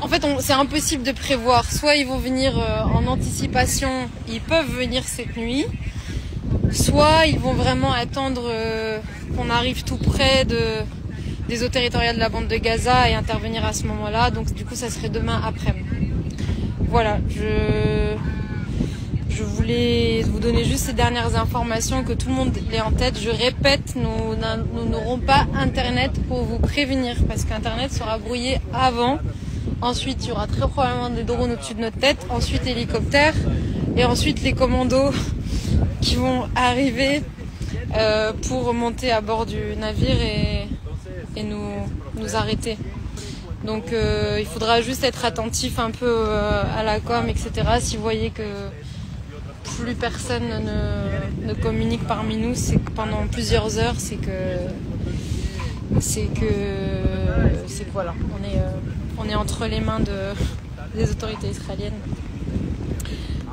En fait, c'est impossible de prévoir. Soit ils vont venir en anticipation, ils peuvent venir cette nuit, soit ils vont vraiment attendre qu'on arrive tout près des eaux territoriales de la bande de Gaza et intervenir à ce moment-là. Donc du coup, ça serait demain après-midi. Voilà, je voulais vous donner juste ces dernières informations, que tout le monde l'ait en tête. Je répète, nous n'aurons pas Internet pour vous prévenir, parce qu'Internet sera brouillé avant. Ensuite, il y aura très probablement des drones au-dessus de notre tête, ensuite l'hélicoptère, et ensuite les commandos qui vont arriver pour monter à bord du navire et nous arrêter. Donc il faudra juste être attentif un peu à la com, etc. Si vous voyez que plus personne ne communique parmi nous, c'est que pendant plusieurs heures, c'est que voilà, on est entre les mains des autorités israéliennes.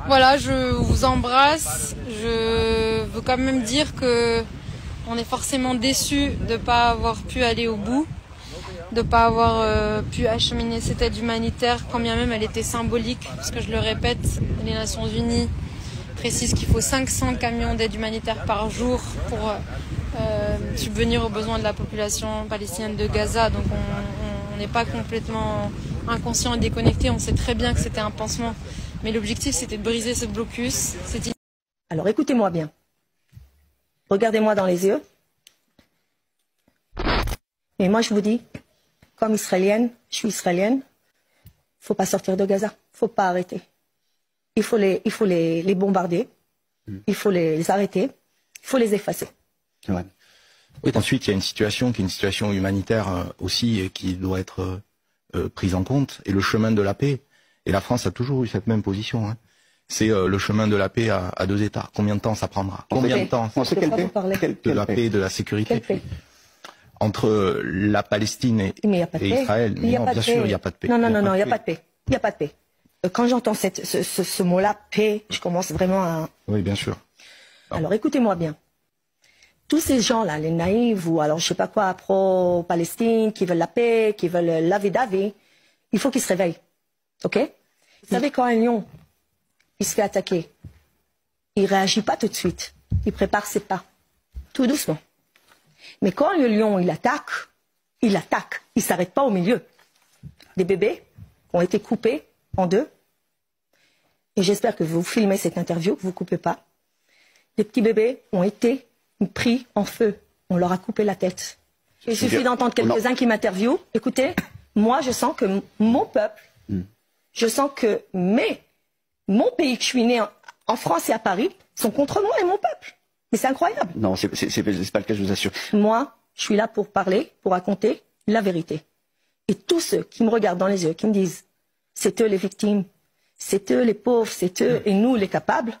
Voilà, je vous embrasse. Je veux quand même dire que on est forcément déçus de ne pas avoir pu aller au bout, de ne pas avoir pu acheminer cette aide humanitaire, quand bien même elle était symbolique, parce que je le répète, les Nations Unies précisent qu'il faut 500 camions d'aide humanitaire par jour pour subvenir aux besoins de la population palestinienne de Gaza. Donc on n'est pas complètement inconscient et déconnecté, on sait très bien que c'était un pansement. Mais l'objectif, c'était de briser ce blocus. Alors écoutez-moi bien. Regardez-moi dans les yeux. Et moi, je vous dis, comme israélienne, je suis israélienne, il ne faut pas sortir de Gaza. Il ne faut pas arrêter. Il faut les bombarder. Il faut les arrêter. Il faut les effacer. Ouais. Oui, ensuite, il y a une situation qui est une situation humanitaire aussi qui doit être prise en compte. Et le chemin de la paix. Et la France a toujours eu cette même position. Hein. C'est le chemin de la paix à deux États. Combien de temps ça prendra? Combien de temps? On sait quelle paix? De la paix et de la sécurité. Entre la Palestine et Israël. Non, bien sûr, il n'y a pas de paix. Non, il n'y a pas de paix. Il n'y a pas de paix. Quand j'entends ce mot-là, paix, je commence vraiment à... Oui, bien sûr. Alors écoutez-moi bien. Tous ces gens-là, les naïfs ou alors je sais pas quoi, pro-Palestine, qui veulent la paix, qui veulent la vie d'avis, il faut qu'ils se réveillent. Ok? Vous savez, quand un lion, il se fait attaquer, il ne réagit pas tout de suite. Il prépare ses pas. Tout doucement. Mais quand le lion, il attaque. Il ne s'arrête pas au milieu. Des bébés ont été coupés en deux. Et j'espère que vous filmez cette interview, que vous ne coupez pas. Des petits bébés ont été pris en feu. On leur a coupé la tête. Il suffit d'entendre quelques-uns qui m'interviewent. Écoutez, moi, je sens que mon peuple, je sens que mon pays que je suis né en France et à Paris sont contre moi et mon peuple. Mais c'est incroyable. Non, c'est pas le cas, je vous assure. Moi, je suis là pour parler, pour raconter la vérité. Et tous ceux qui me regardent dans les yeux, qui me disent, c'est eux les victimes, c'est eux les pauvres, c'est eux et nous les capables.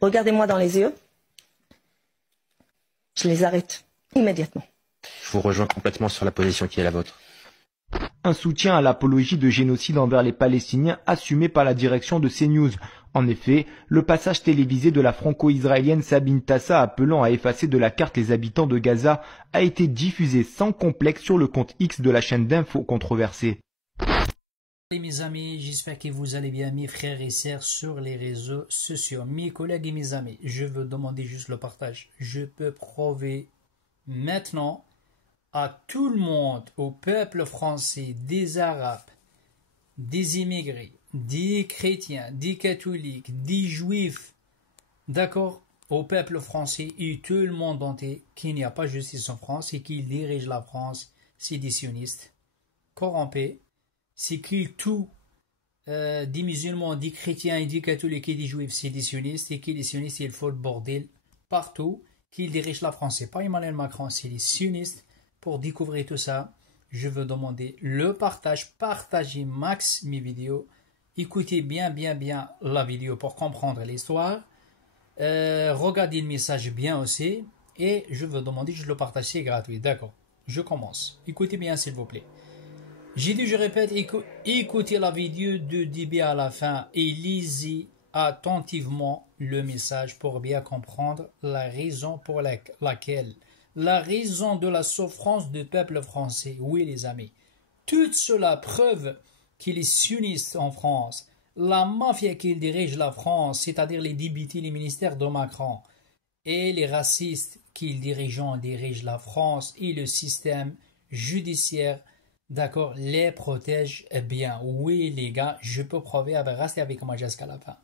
Regardez-moi dans les yeux. Je les arrête immédiatement. Je vous rejoins complètement sur la position qui est la vôtre. Un soutien à l'apologie de génocide envers les Palestiniens assumé par la direction de CNews. En effet, le passage télévisé de la franco-israélienne Sabine Tassa appelant à effacer de la carte les habitants de Gaza a été diffusé sans complexe sur le compte X de la chaîne d'infos controversée. Mes amis, j'espère que vous allez bien, mes frères et sœurs sur les réseaux sociaux. Mes collègues et mes amis, je veux demander juste le partage. Je peux prouver maintenant à tout le monde, au peuple français, des Arabes, des immigrés, des chrétiens, des catholiques, des juifs, d'accord, au peuple français et tout le monde entier qu'il n'y a pas justice en France et qu'il dirige la France, c'est des sionistes corrompus, c'est qu'ils tuent des musulmans, des chrétiens et des catholiques et des juifs, c'est des sionistes et que les sionistes, il faut le bordel partout, qu'ils dirigent la France. C'est pas Emmanuel Macron, c'est les sionistes. Pour découvrir tout ça, je veux demander le partage, partagez max mes vidéos, écoutez bien la vidéo pour comprendre l'histoire, regardez le message bien aussi, et je veux demander, je le partage, c'est gratuit, d'accord, je commence, écoutez bien s'il vous plaît. J'ai dit, je répète, écoutez la vidéo de début à la fin et lisez attentivement le message pour bien comprendre la raison pour laquelle la raison de la souffrance du peuple français. Oui les amis, Tout cela preuve qu'il est sioniste en France. La mafia qui dirige la France, c'est-à-dire les députés, les ministères de Macron, et les racistes qui dirigent la France et le système judiciaire, d'accord, les protège bien. Oui, les gars, je peux prouver, restez avec moi jusqu'à la fin.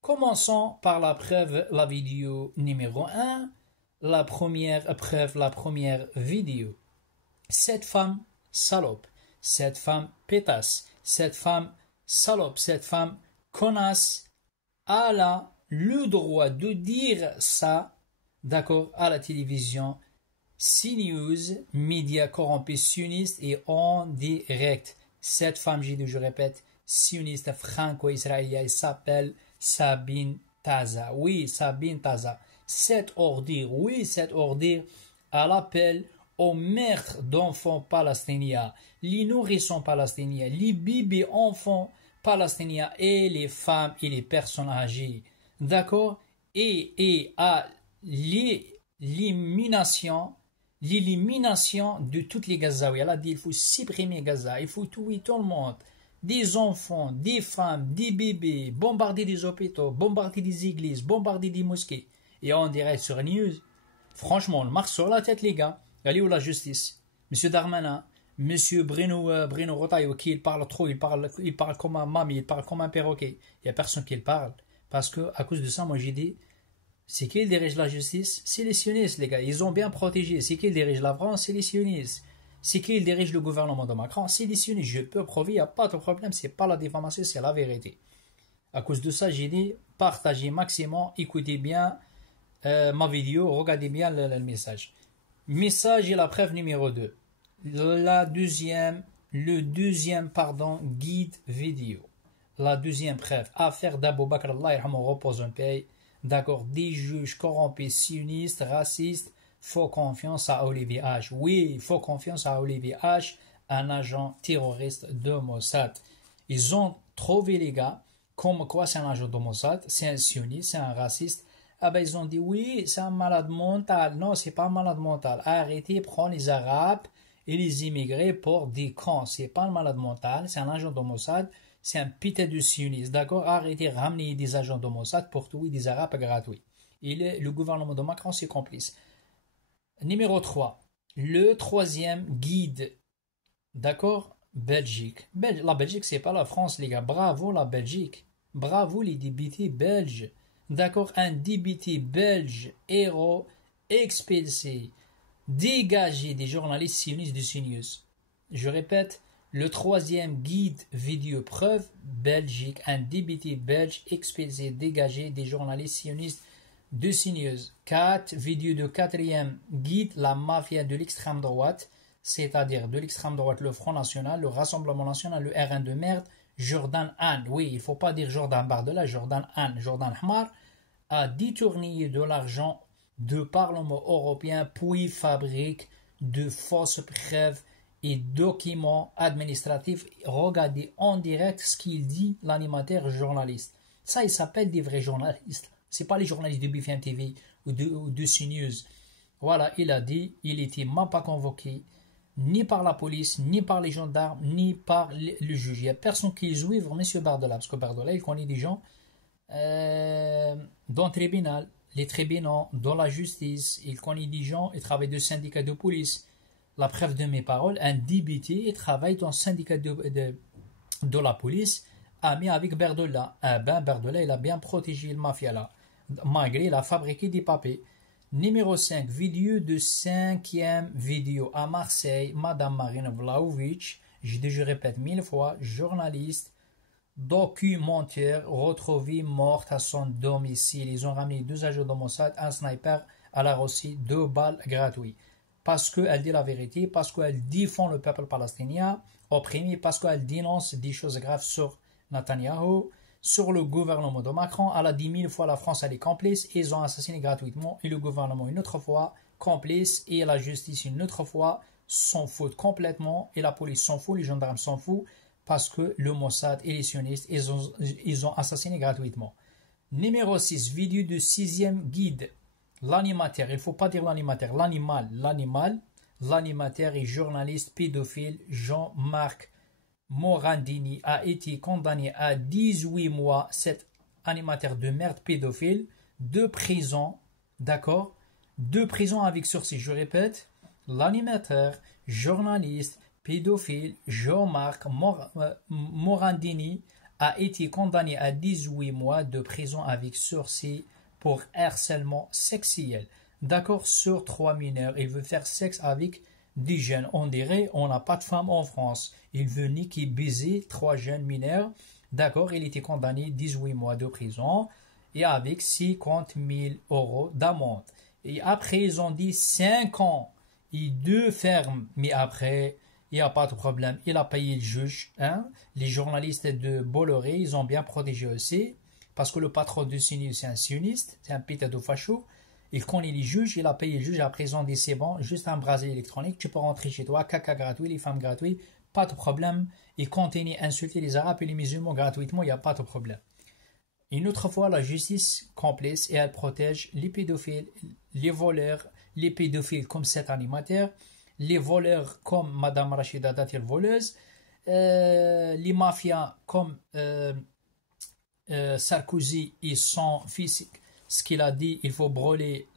Commençons par la preuve, la vidéo numéro 1. La première preuve, la première vidéo. Cette femme salope, cette femme pétasse, cette femme salope, cette femme connasse, elle a le droit de dire ça, d'accord, à la télévision, CNews, média corrompu sioniste et en direct. Cette femme, je répète, sioniste franco-israélienne, s'appelle Sabine Taza. Oui, Sabine Taza. Cette ordure, oui, cette ordure, elle appelle au meurtre d'enfants palestiniens, les nourrissons palestiniens, les bébés enfants palestiniens et les femmes et les personnes âgées. D'accord? Et à l'élimination de toutes les Gazaouis. Elle a dit il faut supprimer Gaza, il faut tuer tout le monde. Des enfants, des femmes, des bébés, bombarder des hôpitaux, bombarder des églises, bombarder des mosquées. Et on dirait sur News, franchement, on marche sur la tête, les gars. Allez où la justice? Monsieur Darmanin, Monsieur Bruno Retailleau, qui il parle trop, il parle comme un mamie, il parle comme un perroquet. Il n'y a personne qui le parle. Parce que, à cause de ça, moi j'ai dit, c'est qui dirige la justice? C'est les sionistes, les gars. Ils ont bien protégé. C'est qui dirige la France? C'est les sionistes. C'est qui dirige le gouvernement de Macron? C'est les sionistes. Je peux prouver, il n'y a pas de problème. C'est pas la diffamation, c'est la vérité. À cause de ça, j'ai dit, partagez maximum, écoutez bien ma vidéo, regardez bien le message. Message et la preuve numéro 2. Le deuxième guide vidéo. La deuxième preuve. Affaire d'Abou Bakr, Allah yarhamou, repose en paix. D'accord, des juges corrompus, sionistes, racistes. Faut confiance à Olivier H. Oui, faut confiance à Olivier H, un agent terroriste de Mossad. Ils ont trouvé les gars, comme quoi c'est un agent de Mossad, c'est un sioniste, c'est un raciste. Ah ben ils ont dit oui, c'est un malade mental. Non, c'est pas un malade mental. Arrêtez, prendre les Arabes et les immigrés pour des cons. C'est pas un malade mental, c'est un agent de Mossad, c'est un putain de sioniste. D'accord, arrêtez, ramener des agents de Mossad pour tuer des Arabes gratuits. Et le gouvernement de Macron, c'est complice. Numéro 3. Le troisième guide. D'accord, Belgique. La Belgique, c'est pas la France, les gars. Bravo la Belgique. Bravo les députés belges. D'accord, un député belge, héros, expulsé, dégagé des journalistes sionistes de CNews. Je répète, le troisième guide vidéo preuve, Belgique, un député belge, expulsé, dégagé des journalistes sionistes de CNews. 4 vidéos de quatrième guide, la mafia de l'extrême droite, c'est-à-dire de l'extrême droite, le Front National, le Rassemblement National, le RN de merde, Jordan Anne, oui, il ne faut pas dire Jordan Bardella, Jordan Anne, Jordan Hamar, a détourné de l'argent du Parlement européen, puis fabrique de fausses preuves et documents administratifs. Regardez en direct ce qu'il dit, l'animateur journaliste. Ça, il s'appelle des vrais journalistes. C'est pas les journalistes de BFM TV ou de CNews. Voilà, il a dit, il n'était même pas convoqué, ni par la police, ni par les gendarmes, ni par le juge. Il n'y a personne qui les ouvre, M. Bardella, parce que Bardella, il connaît des gens dans le tribunal, les tribunaux, dans la justice, il connaît des gens, il travaille de syndicat de police. La preuve de mes paroles, un député, il travaille dans le syndicat de la police, ami avec Bardella. Bardella, il a bien protégé le mafia là, malgré il a fabriqué des papiers. Numéro 5, vidéo de 5e vidéo à Marseille, Madame Marina Vlahovic, je répète 1000 fois, journaliste, documentaire, retrouvée morte à son domicile. Ils ont ramené 2 agents de Mossad, un sniper, elle a reçu 2 balles gratuites. Parce qu'elle dit la vérité, parce qu'elle défend le peuple palestinien opprimé, parce qu'elle dénonce des choses graves sur Netanyahou, sur le gouvernement de Macron. Elle a dit 1000 fois la France elle est complice, ils ont assassiné gratuitement, et le gouvernement une autre fois complice, et la justice une autre fois s'en fout complètement, et la police s'en fout, les gendarmes s'en foutent, parce que le Mossad et les sionistes, ils ont assassiné gratuitement. Numéro 6, vidéo de 6e guide. L'animateur, il ne faut pas dire l'animateur, l'animal, l'animateur et journaliste pédophile Jean-Marc Morandini a été condamné à 18 mois, cet animateur de merde pédophile, de prison, d'accord, de prison avec sursis. Je répète, l'animateur, journaliste, pédophile Jean-Marc Morandini a été condamné à 18 mois de prison avec sursis pour harcèlement sexuel. D'accord, sur 3 mineurs. Il veut faire sexe avec 10 jeunes. On dirait, on n'a pas de femmes en France. Il veut niquer, baiser 3 jeunes mineurs. D'accord, il était condamné 18 mois de prison et avec 50 000 € d'amende. Et après, ils ont dit 5 ans et 2 fermes. Mais après, il n'y a pas de problème. Il a payé le juge. Hein? Les journalistes de Bolloré, ils ont bien protégé aussi. Parce que le patron de CNews, c'est un sioniste, c'est un pétadofacho. Il connaît les juges, il a payé le juge. Après, ils ont dit c'est bon, juste un bracelet électronique. Tu peux rentrer chez toi, caca gratuit, les femmes gratuites. Pas de problème. Et continuer à insulter les Arabes et les musulmans gratuitement, il n'y a pas de problème. Une autre fois, la justice complice et elle protège les pédophiles, les voleurs, les pédophiles comme cet animateur, les voleurs comme Madame Rachida Dati, voleuse, les mafias comme Sarkozy et son fils, ce qu'il a dit, il faut brûler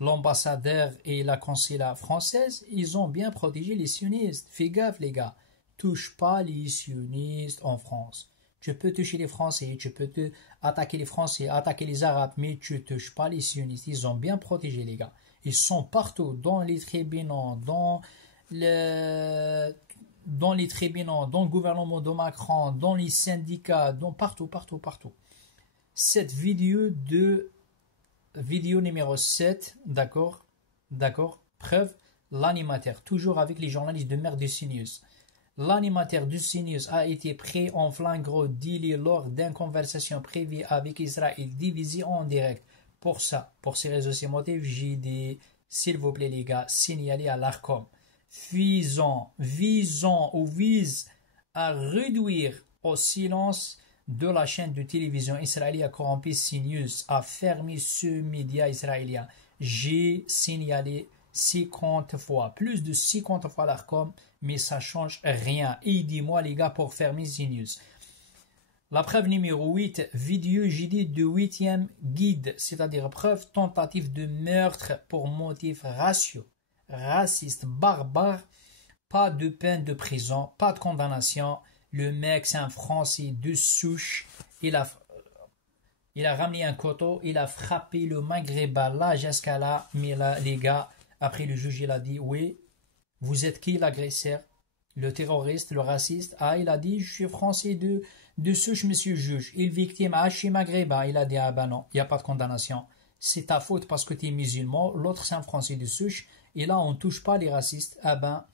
l'ambassadeur et la consulat française. Ils ont bien protégé les sionistes. Fais gaffe les gars, touche pas les sionistes en France. Tu peux toucher les Français, tu peux attaquer les Français, attaquer les Arabes, mais tu touches pas les sionistes. Ils ont bien protégé les gars. Ils sont partout, dans les tribunaux, dans le gouvernement de Macron, dans les syndicats, partout. Cette vidéo numéro 7, d'accord, preuve, l'animateur, toujours avec les journalistes de merde de CNews. L'animateur de CNews a été pris en flagrant délit lors d'une conversation privée avec Israël divisée en direct. Pour ça, pour ces réseaux et motifs, j'ai dit, s'il vous plaît les gars, signalez à l'ARCOM. Vise à réduire au silence de la chaîne de télévision israélienne corrompue CNews, à fermer ce média israélien. J'ai signalé 50 fois, plus de 50 fois l'ARCOM, mais ça change rien. Aidez-moi les gars pour fermer CNews. La preuve numéro 8, vidéo JD de 8e guide, c'est-à-dire preuve tentative de meurtre pour motif raciste, barbare, pas de peine de prison, pas de condamnation. Le mec, c'est un Français de souche. Il a ramené un couteau, il a frappé le Maghrébin là jusqu'à là. Mais là, les gars, après le juge, il a dit, oui, vous êtes qui l'agresseur? Le terroriste, le raciste? Ah, il a dit, je suis Français de souche, monsieur le juge. Il victime, ah, je suis Maghrébin. Il a dit, ah ben non, il n'y a pas de condamnation. C'est ta faute parce que tu es musulman. L'autre, c'est un Français de souche. Et là, on ne touche pas les racistes. Ah ben,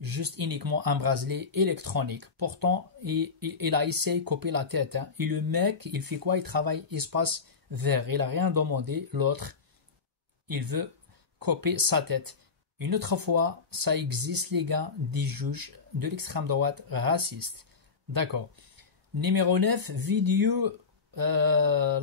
juste uniquement un bracelet électronique. Pourtant, il a essayé de couper la tête. Hein. Et le mec, il fait quoi? Il travaille espace vert. Il n'a rien demandé. L'autre, il veut couper sa tête. Une autre fois, ça existe, les gars, des juges de l'extrême droite racistes. D'accord. Numéro 9, la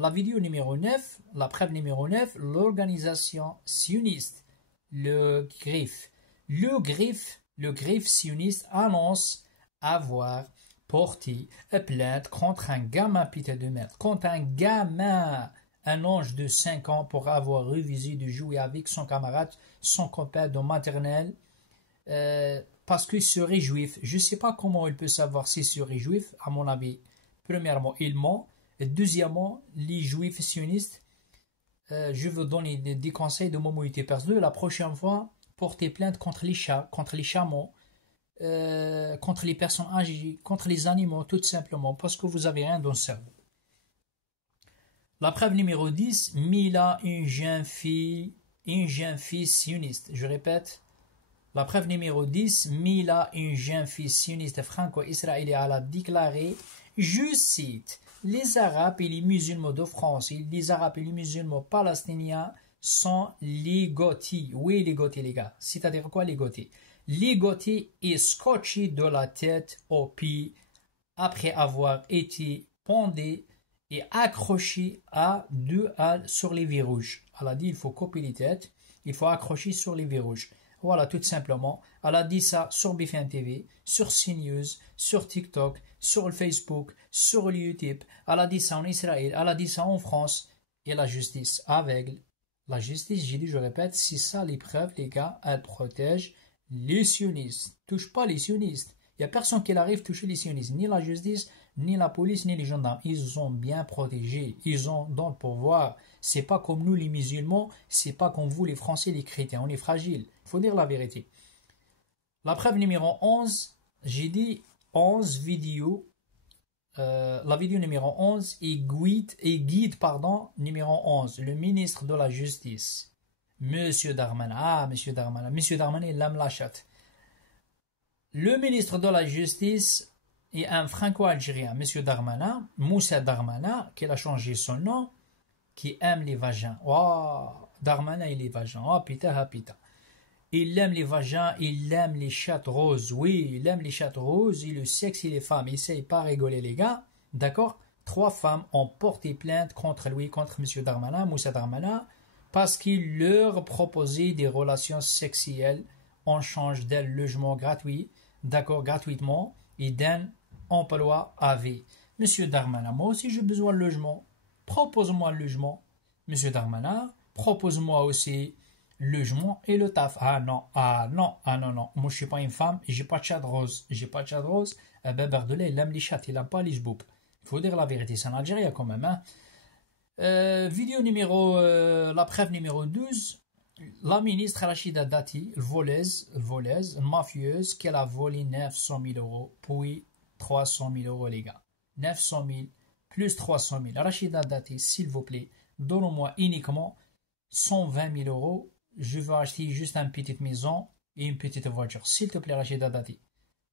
vidéo numéro 9, la preuve numéro 9, l'organisation sioniste, le GRIF. Le GRIF sioniste annonce avoir porté plainte contre un gamin pita de merde, contre un gamin, un ange de 5 ans pour avoir refusé de jouer avec son camarade, son copain de maternelle, parce qu'il serait juif. Je ne sais pas comment il peut savoir s'il serait juif, à mon avis. Premièrement, il ment. Et deuxièmement, les juifs sionistes, je veux donner des conseils de mobilité personnelle. La prochaine fois, portez plainte contre les chats, contre les chameaux, contre les personnes âgées, contre les animaux, tout simplement, parce que vous n'avez rien dans le cerveau. La preuve numéro 10, Mila, une jeune fille sioniste. Je répète, la preuve numéro 10, Mila, une jeune fille sioniste franco-israélienne, a déclaré, je cite, les Arabes et les musulmans de France, et les Arabes et les musulmans palestiniens sont ligotés. Oui, ligotés, les gars. C'est-à-dire quoi, ligotés? Ligotés et scotchés de la tête aux pieds après avoir été pendés et accrochés à deux halles sur les verrouilles. Elle a dit, il faut couper les têtes, il faut accrocher sur les verrouilles. Voilà, tout simplement. Elle a dit ça sur BFM TV, sur CNews, sur TikTok, sur le Facebook, sur le YouTube. Elle a dit ça en Israël, elle a dit ça en France. Et la justice aveugle. La justice, j'ai dit, je répète, c'est ça les preuves, les gars. Elle protège les sionistes. Touche pas les sionistes. Il n'y a personne qui arrive à toucher les sionistes. Ni la justice, ni la police, ni les gendarmes. Ils sont bien protégés. Ils ont dans le pouvoir. C'est pas comme nous les musulmans. C'est pas comme vous les Français, les chrétiens. On est fragiles. Il faut dire la vérité. La preuve numéro 11, j'ai dit 11 vidéos. La vidéo numéro 11 et guide numéro 11. Le ministre de la Justice. Monsieur Darmanin. Ah, Monsieur Darmanin. Monsieur Darmanin, il aime la chatte. Le ministre de la Justice est un franco-algérien, Monsieur Darmanin, Moussa Darmanin, qui a changé son nom, qui aime les vagins. Oh, Darmanin, il est vagin. Oh, putain, ah, putain. Il aime les vagins, il aime les chattes roses. Oui, il aime les chattes roses, il le sexe et les femmes. Essayez pas rigoler, les gars. D'accord? 3 femmes ont porté plainte contre lui, contre Monsieur Darmanin, Moussa Darmanin, parce qu'il leur proposait des relations sexuelles en change d'un logement gratuit. D'accord, gratuitement, et d'un emploi à vie. Monsieur Darmanin, moi aussi j'ai besoin de logement. Propose-moi le logement. Monsieur Darmanin, propose-moi aussi le logement et le taf. Ah non. Moi je suis pas une femme et j'ai pas de chat rose. Ben Berdelet, il aime les chats, il aime pas les jboub. Il faut dire la vérité, c'est un Algérien quand même. Hein. Vidéo numéro, la preuve numéro 12. La ministre Rachida Dati, voleuse, mafieuse, qu'elle a volé 900 000 euros, puis 300 000 euros, les gars. 900 000 plus 300 000. Rachida Dati, s'il vous plaît, donnez-moi uniquement 120 000 euros. Je veux acheter juste une petite maison et une petite voiture. S'il te plaît, Rachida Dati.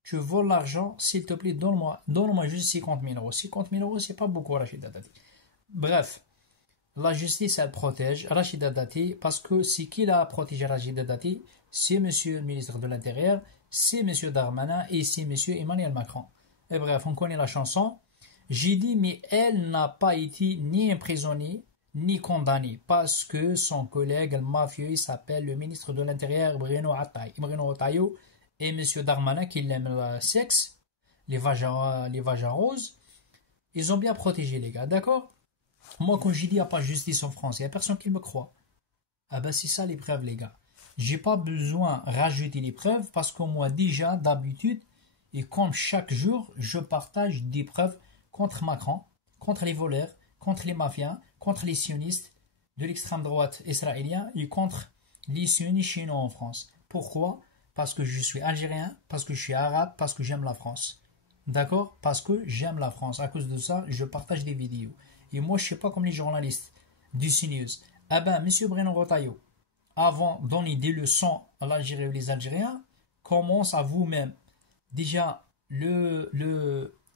Tu voles l'argent, s'il te plaît, donne-moi juste 50 000 euros. 50 000 euros, c'est pas beaucoup, Rachida Dati. Bref. La justice, elle protège Rachida Dati parce que c'est qui a protégé Rachida Dati? C'est monsieur le ministre de l'Intérieur, c'est monsieur Darmanin et c'est monsieur Emmanuel Macron. Et bref, on connaît la chanson. J'ai dit, mais elle n'a pas été ni emprisonnée ni condamnée parce que son collègue le mafieux s'appelle le ministre de l'Intérieur Bruno Retailleau et monsieur Darmanin qui aime le sexe, les vagins roses. Ils ont bien protégé les gars, d'accord? Moi, quand j'ai dit il n'y a pas de justice en France, il n'y a personne qui me croit. Ah ben c'est ça les preuves, les gars. J'ai pas besoin de rajouter les preuves parce que moi, déjà, d'habitude, et comme chaque jour, je partage des preuves contre Macron, contre les voleurs, contre les mafias, contre les sionistes de l'extrême droite israélien et contre les sionistes chinois en France. Pourquoi? Parce que je suis algérien, parce que je suis arabe, parce que j'aime la France. D'accord? Parce que j'aime la France. À cause de ça, je partage des vidéos. Et moi, je ne suis pas comme les journalistes du CNews. Ah ben, monsieur Bruno Retailleau, avant de donner des leçons à l'Algérie ou les Algériens, commence à vous-même. Déjà, le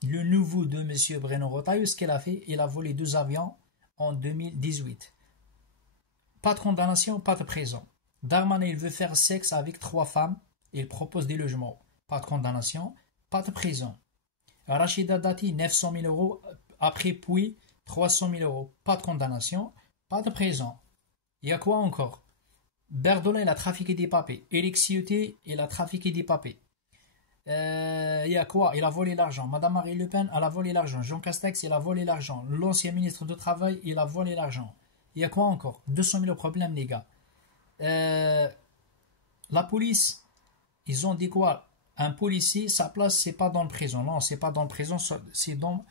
nouveau de monsieur Bruno Retailleau, ce qu'il a fait, il a volé 2 avions en 2018. Pas de condamnation, pas de prison. Darmanin, il veut faire sexe avec 3 femmes. Il propose des logements. Pas de condamnation, pas de prison. Rachida Dati, 900 000 euros. Après, puis 300 000 euros. Pas de condamnation, pas de prison. Il y a quoi encore? Berdola, il a trafiqué des papiers. Éric Ciotti, il a trafiqué des papiers. Il y a quoi? Il a volé l'argent. Madame Marine Le Pen, elle a volé l'argent. Jean Castex, il a volé l'argent. L'ancien ministre du Travail, il a volé l'argent. Il y a quoi encore? 200 000 problèmes, les gars. La police, ils ont dit quoi? Un policier, sa place, c'est pas dans le prison. Non, c'est pas dans le prison, c'est dans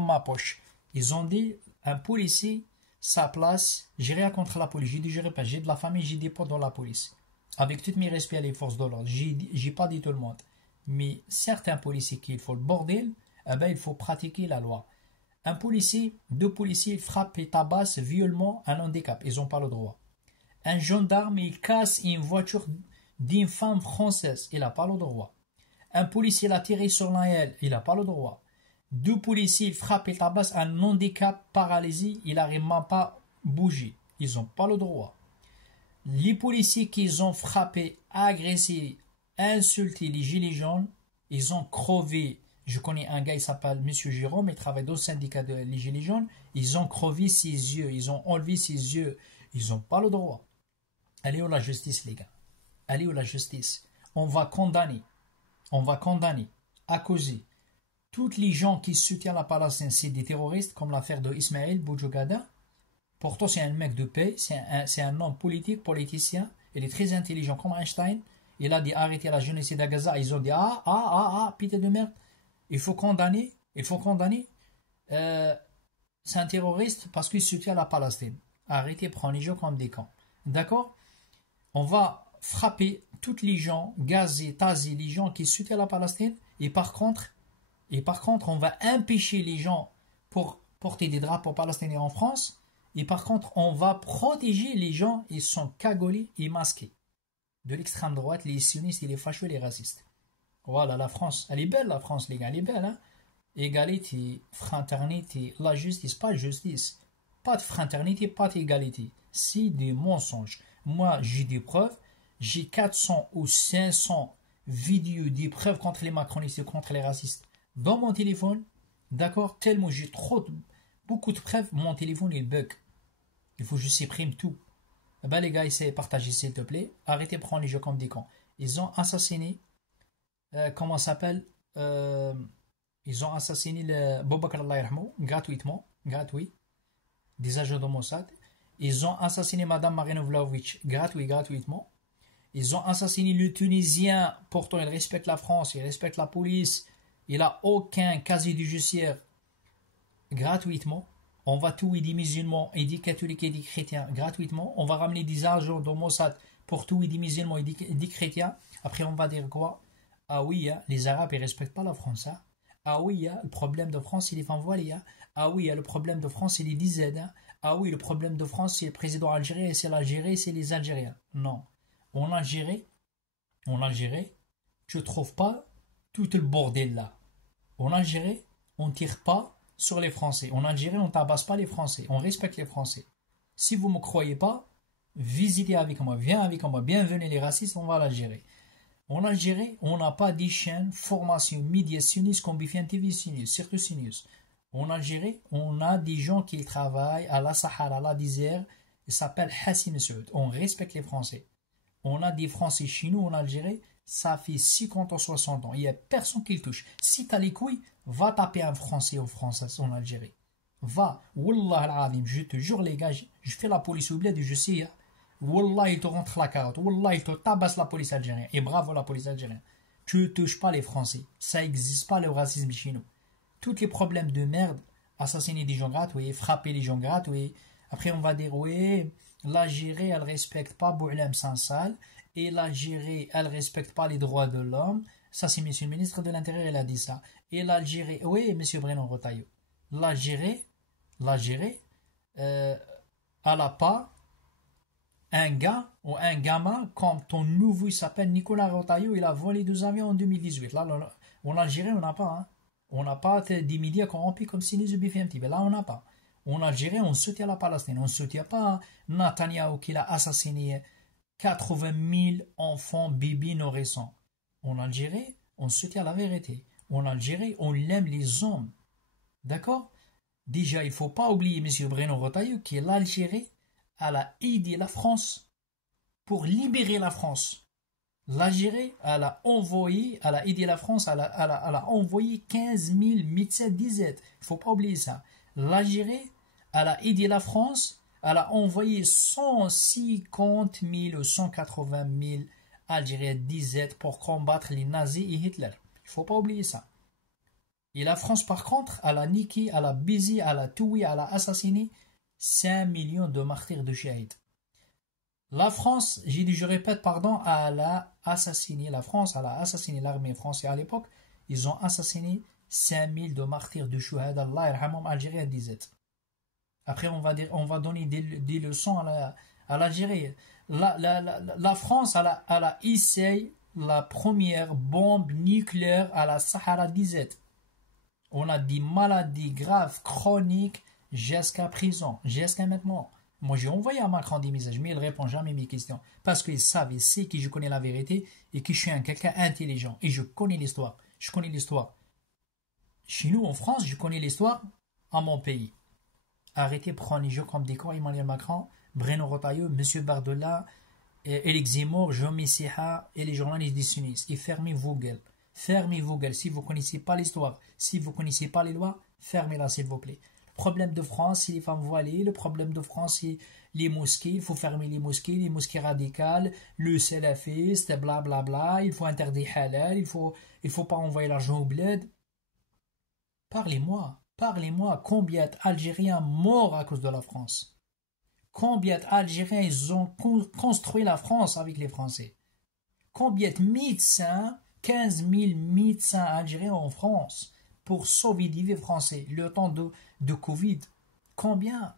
ma poche. Ils ont dit, un policier, sa place, j'ai rien contre la police. J'ai dit, je répète, j'ai de la famille, j'ai des potes dans la police. Avec tout mes respects à les forces de l'ordre. J'ai pas dit tout le monde. Mais certains policiers qui font le bordel, eh ben, il faut pratiquer la loi. Un policier, 2 policiers frappent et tabassent violemment un handicap. Ils n'ont pas le droit. Un gendarme, il casse une voiture d'une femme française. Il n'a pas le droit. Un policier l'a tiré sur l'AL. Il n'a pas le droit. 2 policiers frappent et tabassent un handicap paralysie. Il n'arrive même pas à bouger. Ils n'ont pas le droit. Les policiers qui ont frappé, agressé, insulté les gilets jaunes, ils ont crevé. Je connais un gars, il s'appelle Monsieur Jérôme, il travaille dans le syndicat des gilets jaunes. Ils ont crevé ses yeux, ils ont enlevé ses yeux. Ils n'ont pas le droit. Elle est où la justice, les gars? elle est où la justice? On va condamner, accuser. Tous les gens qui soutiennent la Palestine, c'est des terroristes, comme l'affaire de Ismaël Boujogada. Pourtant, c'est un mec de paix, c'est un homme politique, politicien. Il est très intelligent, comme Einstein. Il a dit arrêter la génocide à Gaza. Ils ont dit pitié de merde. Il faut condamner. C'est un terroriste parce qu'il soutient la Palestine. Arrêtez, prendre les gens comme des camps. D'accord? On va frapper tous les gens, gazer, taser les gens qui soutiennent la Palestine. Et par contre, on va empêcher les gens pour porter des drapeaux palestiniens en France. Et par contre, on va protéger les gens, ils sont cagoulés et masqués. De l'extrême droite, les sionistes, les fachos, les racistes. Voilà, la France, elle est belle, la France, les gars, elle est belle, hein. Égalité, fraternité, la justice, pas de justice. Pas de fraternité, pas d'égalité. C'est des mensonges. Moi, j'ai des preuves. J'ai 400 ou 500 vidéos, des preuves contre les macronistes et contre les racistes dans mon téléphone. D'accord? Tellement j'ai beaucoup de preuves, mon téléphone il bug. Il faut que je supprime tout. Ben les gars, essayez de partager s'il te plaît. Arrêtez de prendre les jeux comme des cons. Ils ont assassiné, comment ça s'appelle, ils ont assassiné le Boubacar Allah yarhamou, gratuitement, des agents de Mossad. Ils ont assassiné Madame Marina Vlahovic, gratuitement. Ils ont assassiné le Tunisien, pourtant il respecte la France, il respecte la police, il n'a aucun casier judiciaire, gratuitement. On va tuer des musulmans et des catholiques et des chrétiens gratuitement. On va ramener des agents de Mossad pour tuer des musulmans et des chrétiens. Après, on va dire quoi? Ah oui, hein, les Arabes, ils ne respectent pas la France. Hein. Ah oui, hein, le problème de France, c'est les femmes voilées. Hein. Ah oui, hein, le problème de France, c'est les DZ. Hein. Ah oui, le problème de France, c'est le président algérien et c'est l'Algérie, c'est les Algériens. Non. En Algérie, tu ne trouves pas tout le bordel là. En Algérie, on ne tire pas sur les Français. En Algérie, on ne tabasse pas les Français. On respecte les Français. Si vous ne me croyez pas, visitez avec moi. Viens avec moi. Bienvenue les racistes, on va l'Algérie. En Algérie, on n'a pas des chaînes, formation, médias sionistes comme BFM TV sionistes, surtout sionistes. En Algérie, on a des gens qui travaillent à la Sahara, à la désert. Ils s'appellent Hassin Saoud. On respecte les Français. On a des Français chez nous en Algérie. Ça fait 50 ans, 60 ans. Il n'y a personne qui le touche. Si tu as les couilles, va taper un Français ou Française en Algérie. Va. Wallah al-Azim, je te jure les gars, je fais la police au bled et je sais. Wallah, il te rentre la carotte. Wallah, il te tabasse la police algérienne. Et bravo la police algérienne. Tu ne touches pas les Français. Ça n'existe pas le racisme chez nous. Tous les problèmes de merde, assassiner des gens gratuits, frapper les gens gratuits. Après, on va dire, oui, l'Algérie, elle ne respecte pas Boualem Sansal. Et l'Algérie, elle ne respecte pas les droits de l'homme. Ça, c'est monsieur le ministre de l'Intérieur, il a dit ça. Et l'Algérie, oui, monsieur Bruno Retailleau, l'Algérie, elle n'a pas un gars ou un gamin comme ton nouveau, il s'appelle Nicolas Retailleau, il a volé 2 avions en 2018. Là, en Algérie, on n'a pas. Hein. On n'a pas des médias corrompus comme CNews ou BFM TV. Là, on n'a pas. En Algérie, on soutient la Palestine. On ne soutient pas Netanyahou qui l'a assassiné 80 000 enfants, bébés nourrissants. En Algérie, on soutient la vérité. En Algérie, on aime les hommes. D'accord? Déjà, il ne faut pas oublier M. Bruno Retailleau que l'Algérie, elle a aidé la France pour libérer la France. L'Algérie, elle a aidé la France, elle a envoyé 15 000 médecins d'IZ. Il ne faut pas oublier ça. L'Algérie, elle a aidé la France. Elle a envoyé 150 000 ou 180 000 Algériens d'IZ pour combattre les nazis et Hitler. Il ne faut pas oublier ça. Et la France, par contre, elle a niqué, elle a baisé, elle a tué, elle a assassiné 5 millions de martyrs de shahid. La France, je répète, pardon, elle a assassiné, l'armée française à l'époque. Ils ont assassiné 5 000 de martyrs de shahid, Allah yarhamhum, Algériens d'IZ. Après, on va donner des leçons à l'Algérie. La France, elle a essayé la première bombe nucléaire à la Sahara d'IZ. On a des maladies graves, chroniques, jusqu'à présent, jusqu'à maintenant. Moi, j'ai envoyé à Macron des messages, mais il ne répond jamais à mes questions. Parce qu'il savent, il sait que je connais la vérité et que je suis quelqu'un intelligent. Et je connais l'histoire. Chez nous, en France, je connais l'histoire à mon pays. Arrêtez de prendre les jeux comme des cons, Emmanuel Macron, Bruno Retailleau, M. Bardella, Éric Zemmour, Jean Messiha et les journalistes du sionistes. Et fermez vos gueules. Fermez vos gueules. Si vous ne connaissez pas l'histoire, si vous ne connaissez pas les lois, fermez-la s'il vous plaît. Le problème de France, c'est les femmes voilées. Le problème de France, c'est les mosquées. Il faut fermer les mosquées radicales, le salafiste, blablabla. Bla bla. Il faut interdire halal. Il faut pas envoyer l'argent au bled. Parlez-moi. Combien d'Algériens morts à cause de la France? Combien d'Algériens ils ont construit la France avec les Français? Combien de médecins, 15 000 médecins algériens en France pour sauver des vies français le temps de Covid? Combien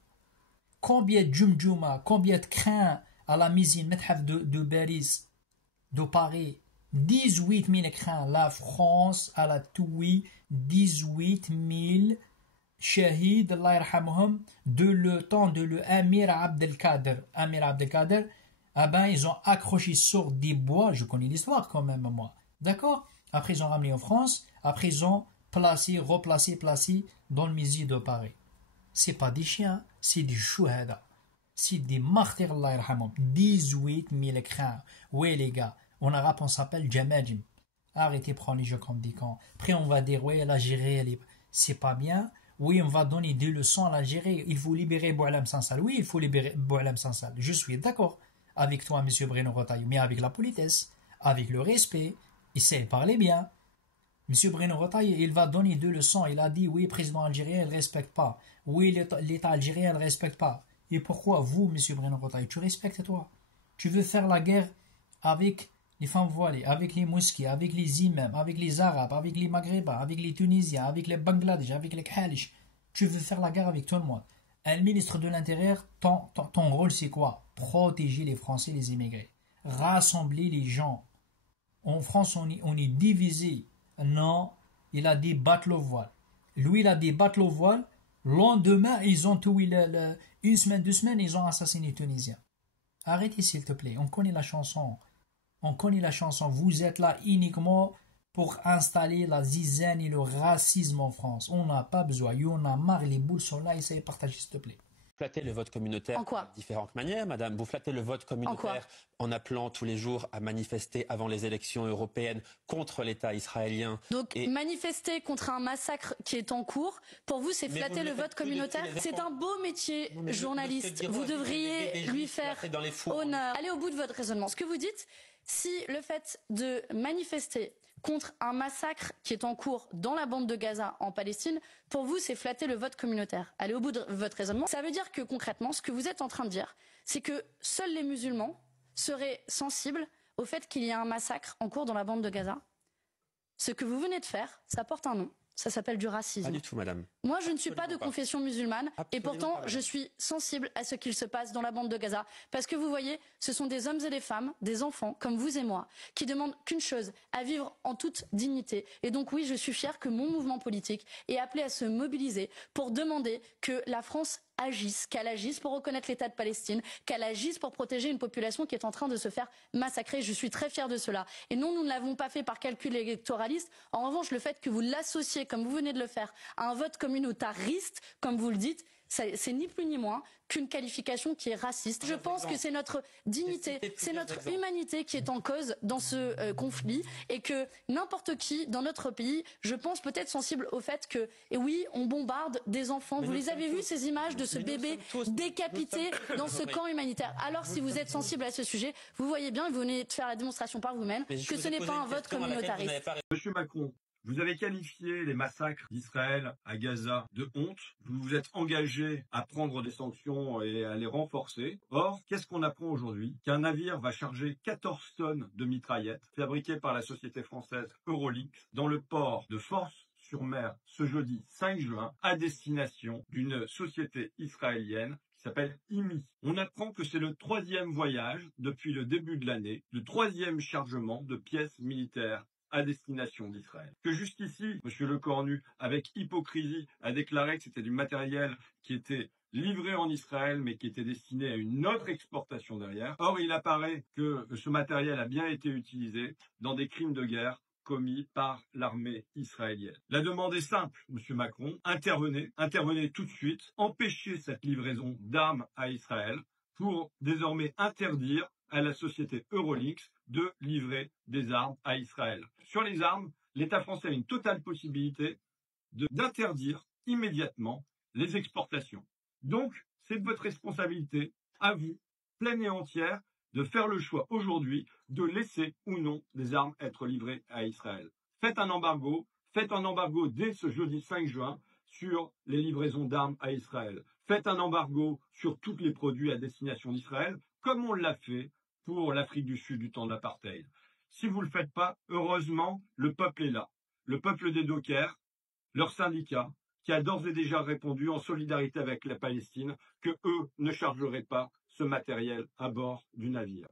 de Djumdjouma, combien de crins à la Mizine, Methaf de Paris, de Paris? 18 000 crins. La France, à la Toui, 18 000 shahid, Allah yarhamhum, de le temps de l'Amir Abdelkader. Amir Abdelkader, ah ben, ils ont accroché sur des bois, je connais l'histoire quand même, moi. D'accord? Après, ils ont ramené en France, après, ils ont replacé dans le musée de Paris. C'est pas des chiens, c'est des chouhada. C'est des martyrs, Allah yarhamhum. 18 000 crins. Ouais, les gars, en arabe, on s'appelle Jamajim. Arrêtez de prendre les jeux comme des cons. Après, on va dire, ouais, l'Algérie, c'est pas bien. Oui, on va donner des leçons à l'Algérie. Il faut libérer Boualem Sansal. Oui, il faut libérer Boualem Sansal. Je suis d'accord avec toi, M. Bruno Retailleau, mais avec la politesse, avec le respect, il sait parler bien. M. Bruno Retailleau, il va donner deux leçons. Il a dit, oui, le président algérien, il ne respecte pas. Oui, l'État algérien, il ne respecte pas. Et pourquoi vous, M. Bruno Retailleau, tu respectes toi? Tu veux faire la guerre avec les femmes voilées, avec les mosquées, avec les imams, avec les arabes, avec les maghrébins, avec les tunisiens, avec les bangladeshis, avec les khalish. Tu veux faire la guerre avec tout le monde. Un ministre de l'Intérieur, ton rôle c'est quoi? Protéger les Français, les immigrés. Rassembler les gens. En France, on est divisé. Non, il a dit battre le voile. Lui, il a dit battre le voile. Le lendemain, ils ont tué une semaine, 2 semaines, ils ont assassiné les Tunisiens. Arrêtez s'il te plaît, on connaît la chanson. Vous êtes là uniquement pour installer la zizane et le racisme en France. On n'a pas besoin. On a marre, les boules sont là, essayez de partager, s'il te plaît. Vous flattez le vote communautaire de différentes manières, madame. Vous flattez le vote communautaire en appelant tous les jours à manifester avant les élections européennes contre l'État israélien. Donc manifester contre un massacre qui est en cours, pour vous c'est flatter le vote communautaire? C'est un beau métier, journaliste. Vous devriez lui faire honneur. Allez au bout de votre raisonnement. Ce que vous dites, si le fait de manifester contre un massacre qui est en cours dans la bande de Gaza en Palestine, pour vous, c'est flatter le vote communautaire. Allez au bout de votre raisonnement. Ça veut dire que concrètement, ce que vous êtes en train de dire, c'est que seuls les musulmans seraient sensibles au fait qu'il y a un massacre en cours dans la bande de Gaza. Ce que vous venez de faire, ça porte un nom. Ça s'appelle du racisme. Pas du tout, madame. Moi, je ne suis pas de confession musulmane et pourtant, je suis sensible à ce qu'il se passe dans la bande de Gaza. Parce que vous voyez, ce sont des hommes et des femmes, des enfants, comme vous et moi, qui demandent qu'une chose, à vivre en toute dignité. Et donc oui, je suis fière que mon mouvement politique ait appelé à se mobiliser pour demander que la France agisse, qu'elle agisse pour reconnaître l'État de Palestine, qu'elle agisse pour protéger une population qui est en train de se faire massacrer. Je suis très fière de cela. Et non, nous ne l'avons pas fait par calcul électoraliste. En revanche, le fait que vous l'associez, comme vous venez de le faire, à un vote communautariste, comme vous le dites, c'est ni plus ni moins qu'une qualification qui est raciste. Je pense que c'est notre dignité, c'est notre humanité qui est en cause dans ce conflit et que n'importe qui dans notre pays, je pense peut-être sensible au fait que, et oui, on bombarde des enfants. Vous les avez vus ces images de ce bébé décapité dans ce camp humanitaire. Alors si vous êtes sensible à ce sujet, vous voyez bien, vous venez de faire la démonstration par vous-même, que ce n'est pas un vote communautariste. Monsieur Macron, vous avez qualifié les massacres d'Israël à Gaza de honte. Vous vous êtes engagé à prendre des sanctions et à les renforcer. Or, qu'est-ce qu'on apprend aujourd'hui? Qu'un navire va charger 14 tonnes de mitraillettes fabriquées par la société française Eurolix dans le port de Fos-sur-Mer ce jeudi 5 juin à destination d'une société israélienne qui s'appelle IMI. On apprend que c'est le 3e voyage depuis le début de l'année, le 3e chargement de pièces militaires à destination d'Israël. Que jusqu'ici, M. Lecornu, avec hypocrisie, a déclaré que c'était du matériel qui était livré en Israël, mais qui était destiné à une autre exportation derrière. Or, il apparaît que ce matériel a bien été utilisé dans des crimes de guerre commis par l'armée israélienne. La demande est simple, M. Macron, intervenez tout de suite, empêchez cette livraison d'armes à Israël pour désormais interdire à la société Euroleaks de livrer des armes à Israël. Sur les armes, l'État français a une totale possibilité d'interdire immédiatement les exportations. Donc, c'est de votre responsabilité, à vous, pleine et entière, de faire le choix aujourd'hui de laisser ou non des armes être livrées à Israël. Faites un embargo dès ce jeudi 5 juin sur les livraisons d'armes à Israël. Faites un embargo sur tous les produits à destination d'Israël, comme on l'a fait pour l'Afrique du Sud du temps de l'apartheid. Si vous ne le faites pas, heureusement, le peuple est là. Le peuple des dockers, leur syndicat, qui a d'ores et déjà répondu en solidarité avec la Palestine que eux ne chargeraient pas ce matériel à bord du navire.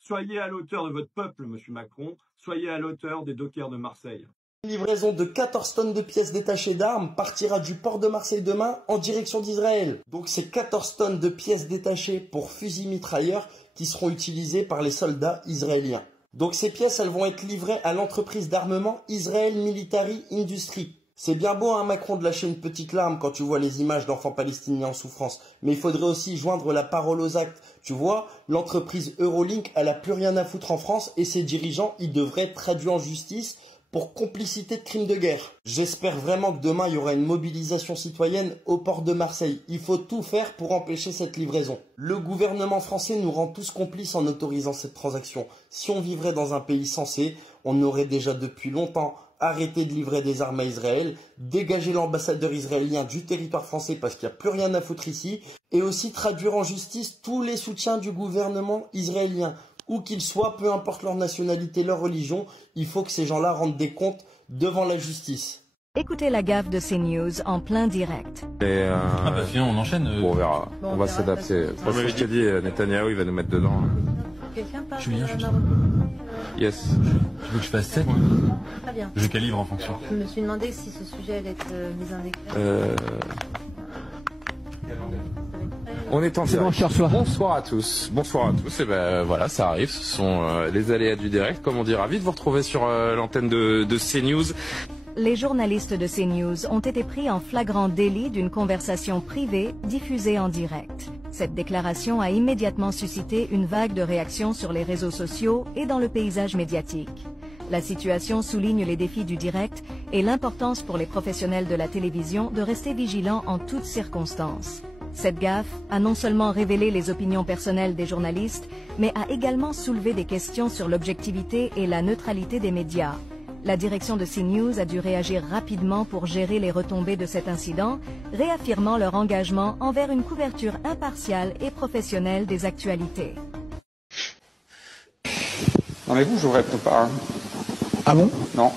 Soyez à l'auteur de votre peuple, monsieur Macron, soyez à l'auteur des dockers de Marseille. Une livraison de 14 tonnes de pièces détachées d'armes partira du port de Marseille demain en direction d'Israël. Donc c'est 14 tonnes de pièces détachées pour fusils mitrailleurs qui seront utilisées par les soldats israéliens. Donc ces pièces, elles vont être livrées à l'entreprise d'armement Israel Military Industry. C'est bien beau, hein, Macron, de lâcher une petite larme quand tu vois les images d'enfants palestiniens en souffrance. Mais il faudrait aussi joindre la parole aux actes. Tu vois, l'entreprise Eurolink, elle a plus rien à foutre en France et ses dirigeants, ils devraient être traduits en justice pour complicité de crimes de guerre. J'espère vraiment que demain, il y aura une mobilisation citoyenne au port de Marseille. Il faut tout faire pour empêcher cette livraison. Le gouvernement français nous rend tous complices en autorisant cette transaction. Si on vivrait dans un pays sensé, on aurait déjà depuis longtemps arrêté de livrer des armes à Israël, dégager l'ambassadeur israélien du territoire français parce qu'il n'y a plus rien à foutre ici, et aussi traduire en justice tous les soutiens du gouvernement israélien. Où qu'ils soient, peu importe leur nationalité, leur religion, il faut que ces gens-là rendent des comptes devant la justice. Écoutez la gaffe de CNews en plein direct. Ah bah sinon on enchaîne. Bon, on verra. Bon, on va s'adapter. Moi je t'ai dit, Netanyahou il va nous mettre dedans. Quelqu'un parle Julien, de Maroc? Yes. Tu veux que je fasse 7? Très bien. Je calibre en fonction. Je me suis demandé si ce sujet allait être mis en éclair. On est en direct. Bonsoir à tous. Bonsoir à tous. Et ben voilà, ça arrive. Ce sont les aléas du direct. Comme on dit, ravi de vous retrouver sur l'antenne de CNews. Les journalistes de CNews ont été pris en flagrant délit d'une conversation privée diffusée en direct. Cette déclaration a immédiatement suscité une vague de réactions sur les réseaux sociaux et dans le paysage médiatique. La situation souligne les défis du direct et l'importance pour les professionnels de la télévision de rester vigilants en toutes circonstances. Cette gaffe a non seulement révélé les opinions personnelles des journalistes, mais a également soulevé des questions sur l'objectivité et la neutralité des médias. La direction de CNews a dû réagir rapidement pour gérer les retombées de cet incident, réaffirmant leur engagement envers une couverture impartiale et professionnelle des actualités. Non mais vous, je vous réponds pas. Hein. Ah bon? Non.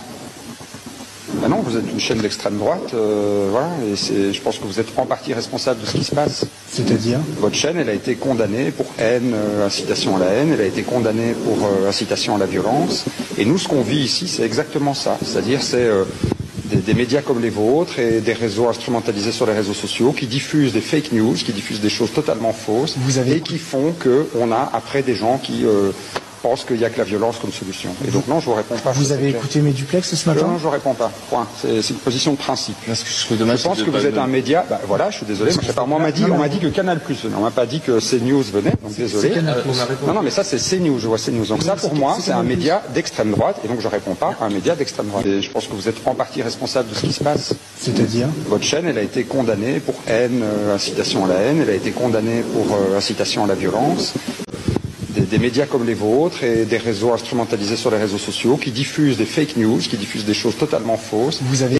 Ben non, vous êtes une chaîne d'extrême droite, voilà, et je pense que vous êtes en partie responsable de ce qui se passe. C'est-à-dire? Votre chaîne, elle a été condamnée pour haine, incitation à la haine, elle a été condamnée pour incitation à la violence, et nous, ce qu'on vit ici, c'est exactement ça, c'est-à-dire c'est des médias comme les vôtres et des réseaux instrumentalisés sur les réseaux sociaux qui diffusent des fake news, qui diffusent des choses totalement fausses, et qui font qu'on a après des gens qui pense qu'il n'y a que la violence comme solution. Et donc non, je ne vous réponds pas. Vous avez écouté mes duplex ce matin? Non, je ne réponds pas. Point. C'est une position de principe. Parce que je pense que vous êtes un média. Bah, voilà, je suis désolé. On m'a dit que Canal+, on m'a pas dit que CNews venait. Donc désolé. Non, mais ça c'est CNews. Je vois CNews. Donc ça pour moi, c'est un média d'extrême droite. Et donc je ne réponds pas à un média d'extrême droite. Et je pense que vous êtes en partie responsable de ce qui se passe. C'est-à-dire? Votre chaîne, elle a été condamnée pour haine, incitation à la haine. Elle a été condamnée pour incitation à la violence. Des médias comme les vôtres et des réseaux instrumentalisés sur les réseaux sociaux qui diffusent des fake news, qui diffusent des choses totalement fausses. Vous avez...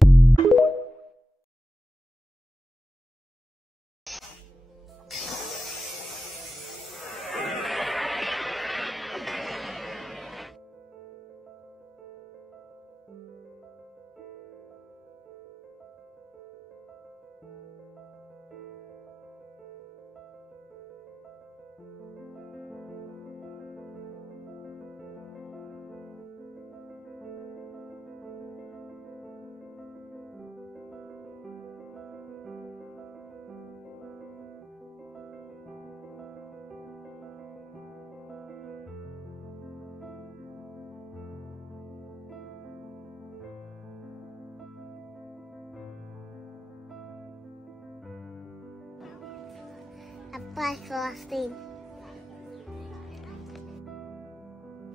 Bye, Frosty.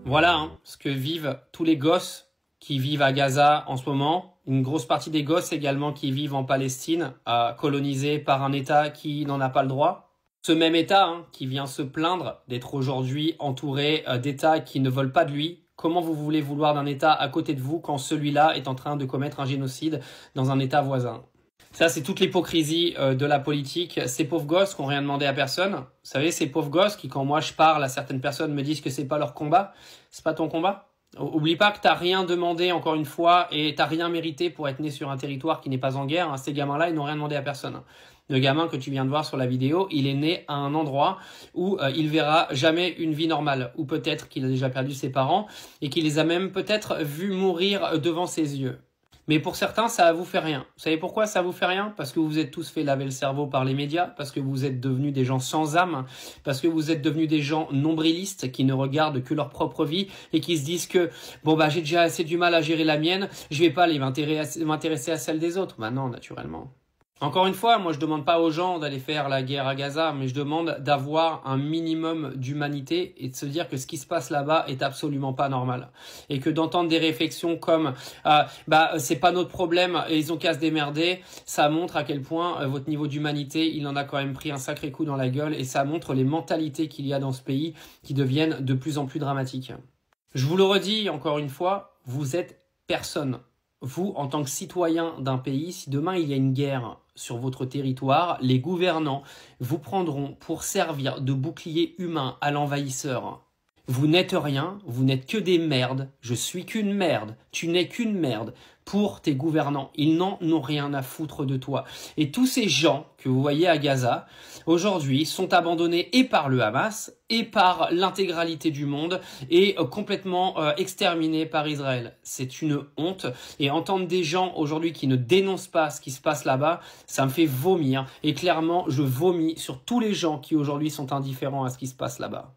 Voilà hein, ce que vivent tous les gosses qui vivent à Gaza en ce moment. Une grosse partie des gosses également qui vivent en Palestine, colonisés par un État qui n'en a pas le droit. Ce même État hein, qui vient se plaindre d'être aujourd'hui entouré d'États qui ne veulent pas de lui. Comment vous voulez vouloir d'un État à côté de vous quand celui-là est en train de commettre un génocide dans un État voisin? Ça, c'est toute l'hypocrisie de la politique. Ces pauvres gosses qui n'ont rien demandé à personne. Vous savez, ces pauvres gosses qui, quand moi je parle à certaines personnes, me disent que c'est pas leur combat. C'est pas ton combat. Oublie pas que t'as rien demandé, encore une fois, et t'as rien mérité pour être né sur un territoire qui n'est pas en guerre. Ces gamins-là, ils n'ont rien demandé à personne. Le gamin que tu viens de voir sur la vidéo, il est né à un endroit où il verra jamais une vie normale. Ou peut-être qu'il a déjà perdu ses parents et qu'il les a même peut-être vus mourir devant ses yeux. Mais pour certains, ça vous fait rien. Vous savez pourquoi ça vous fait rien? Parce que vous vous êtes tous fait laver le cerveau par les médias, parce que vous êtes devenus des gens sans âme, parce que vous êtes devenus des gens nombrilistes qui ne regardent que leur propre vie et qui se disent que bon bah j'ai déjà assez du mal à gérer la mienne, je vais pas aller m'intéresser à celle des autres. Bah non, naturellement. Encore une fois, moi je demande pas aux gens d'aller faire la guerre à Gaza, mais je demande d'avoir un minimum d'humanité et de se dire que ce qui se passe là-bas est absolument pas normal. Et que d'entendre des réflexions comme c'est pas notre problème et ils ont qu'à se démerder, ça montre à quel point votre niveau d'humanité, il en a quand même pris un sacré coup dans la gueule et ça montre les mentalités qu'il y a dans ce pays qui deviennent de plus en plus dramatiques. Je vous le redis encore une fois, vous êtes personne. Vous, en tant que citoyen d'un pays, si demain il y a une guerre sur votre territoire, les gouvernants vous prendront pour servir de bouclier humain à l'envahisseur. Vous n'êtes rien, vous n'êtes que des merdes, je suis qu'une merde, tu n'es qu'une merde pour tes gouvernants. Ils n'en ont rien à foutre de toi. Et tous ces gens que vous voyez à Gaza, aujourd'hui, sont abandonnés et par le Hamas et par l'intégralité du monde et complètement exterminés par Israël. C'est une honte. Et entendre des gens aujourd'hui qui ne dénoncent pas ce qui se passe là-bas, ça me fait vomir. Et clairement, je vomis sur tous les gens qui aujourd'hui sont indifférents à ce qui se passe là-bas.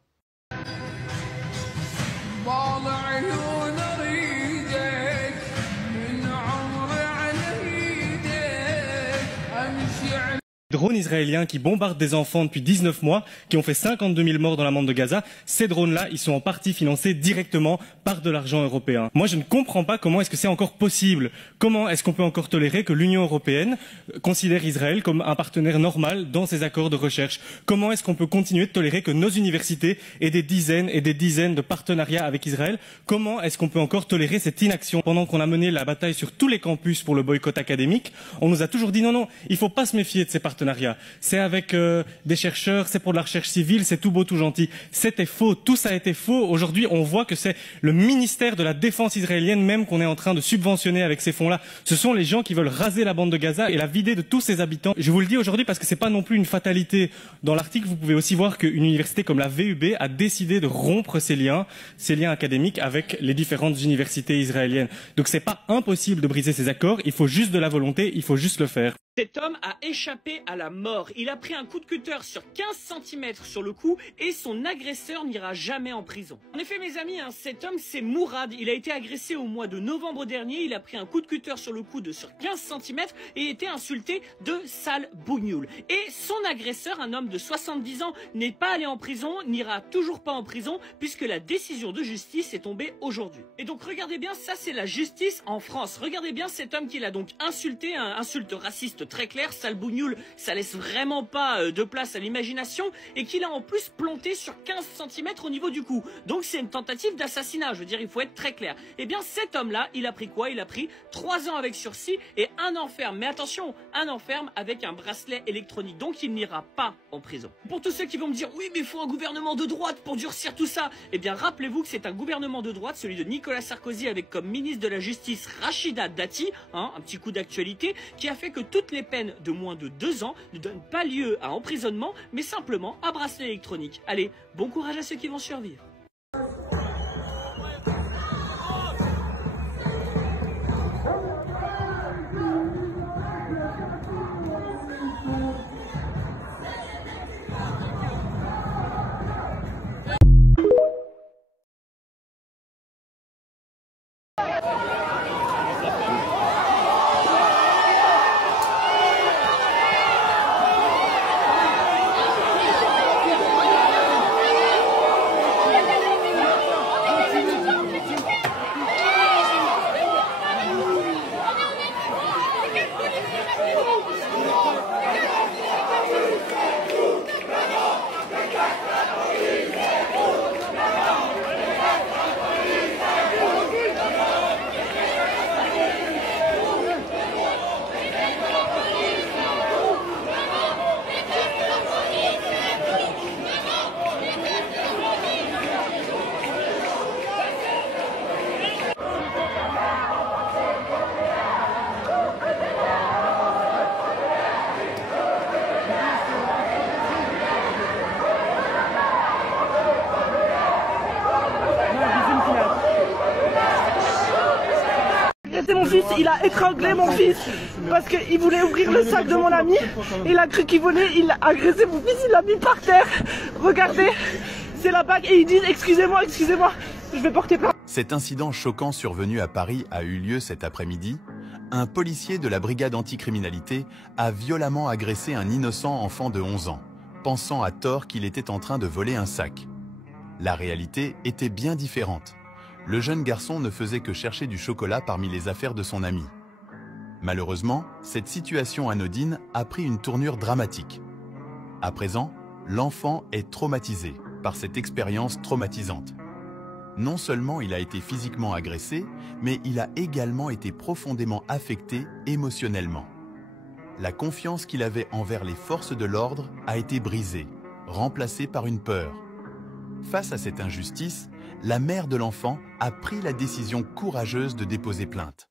Drones israéliens qui bombardent des enfants depuis 19 mois, qui ont fait 52 000 morts dans la bande de Gaza, ces drones-là, ils sont en partie financés directement par de l'argent européen. Moi, je ne comprends pas comment est-ce que c'est encore possible. Comment est-ce qu'on peut encore tolérer que l'Union européenne considère Israël comme un partenaire normal dans ses accords de recherche? Comment est-ce qu'on peut continuer de tolérer que nos universités aient des dizaines et des dizaines de partenariats avec Israël? Comment est-ce qu'on peut encore tolérer cette inaction? Pendant qu'on a mené la bataille sur tous les campus pour le boycott académique, on nous a toujours dit non, il faut pas se méfier de ces partenariats. C'est avec des chercheurs, c'est pour de la recherche civile, c'est tout beau, tout gentil. C'était faux, tout ça a été faux. Aujourd'hui, on voit que c'est le ministère de la Défense israélienne même qu'on est en train de subventionner avec ces fonds-là. Ce sont les gens qui veulent raser la bande de Gaza et la vider de tous ses habitants. Je vous le dis aujourd'hui parce que c'est pas non plus une fatalité. Dans l'article, vous pouvez aussi voir qu'une université comme la VUB a décidé de rompre ses liens académiques avec les différentes universités israéliennes. Donc c'est pas impossible de briser ces accords, il faut juste de la volonté, il faut juste le faire. Cet homme a échappé à la mort. Il a pris un coup de cutter sur 15 cm sur le cou et son agresseur n'ira jamais en prison. En effet, mes amis, cet homme, c'est Mourad. Il a été agressé au mois de novembre dernier. Il a pris un coup de cutter sur le coude sur 15 cm et été insulté de sale bougnoule. Et son agresseur, un homme de 70 ans, n'est pas allé en prison, n'ira toujours pas en prison puisque la décision de justice est tombée aujourd'hui. Et donc, regardez bien, ça c'est la justice en France. Regardez bien cet homme qui l'a donc insulté, un insulte raciste très clair, sale bougnoule, ça laisse vraiment pas de place à l'imagination, et qu'il a en plus planté sur 15 cm au niveau du cou. Donc c'est une tentative d'assassinat, je veux dire, il faut être très clair. Et bien cet homme-là, il a pris quoi? Il a pris 3 ans avec sursis et 1 an ferme. Mais attention, 1 an ferme avec un bracelet électronique, donc il n'ira pas en prison. Pour tous ceux qui vont me dire, oui mais il faut un gouvernement de droite pour durcir tout ça, eh bien rappelez-vous que c'est un gouvernement de droite, celui de Nicolas Sarkozy, avec comme ministre de la Justice Rachida Dati, un petit coup d'actualité, qui a fait que toutes les peines de moins de 2 ans ne donnent pas lieu à emprisonnement, mais simplement à bracelet électronique. Allez, bon courage à ceux qui vont survivre. arrêté mon fils, il a étranglé mon fils parce qu'il voulait ouvrir le sac de mon ami. Il a cru qu'il volait, il a agressé mon fils, il l'a mis par terre. Regardez, c'est la bague et ils disent excusez-moi, excusez-moi, je vais porter plainte. Cet incident choquant survenu à Paris a eu lieu cet après-midi. Un policier de la brigade anticriminalité a violemment agressé un innocent enfant de 11 ans, pensant à tort qu'il était en train de voler un sac. La réalité était bien différente. Le jeune garçon ne faisait que chercher du chocolat parmi les affaires de son ami. Malheureusement, cette situation anodine a pris une tournure dramatique. À présent, l'enfant est traumatisé par cette expérience traumatisante. Non seulement il a été physiquement agressé, mais il a également été profondément affecté émotionnellement. La confiance qu'il avait envers les forces de l'ordre a été brisée, remplacée par une peur. Face à cette injustice, la mère de l'enfant a pris la décision courageuse de déposer plainte.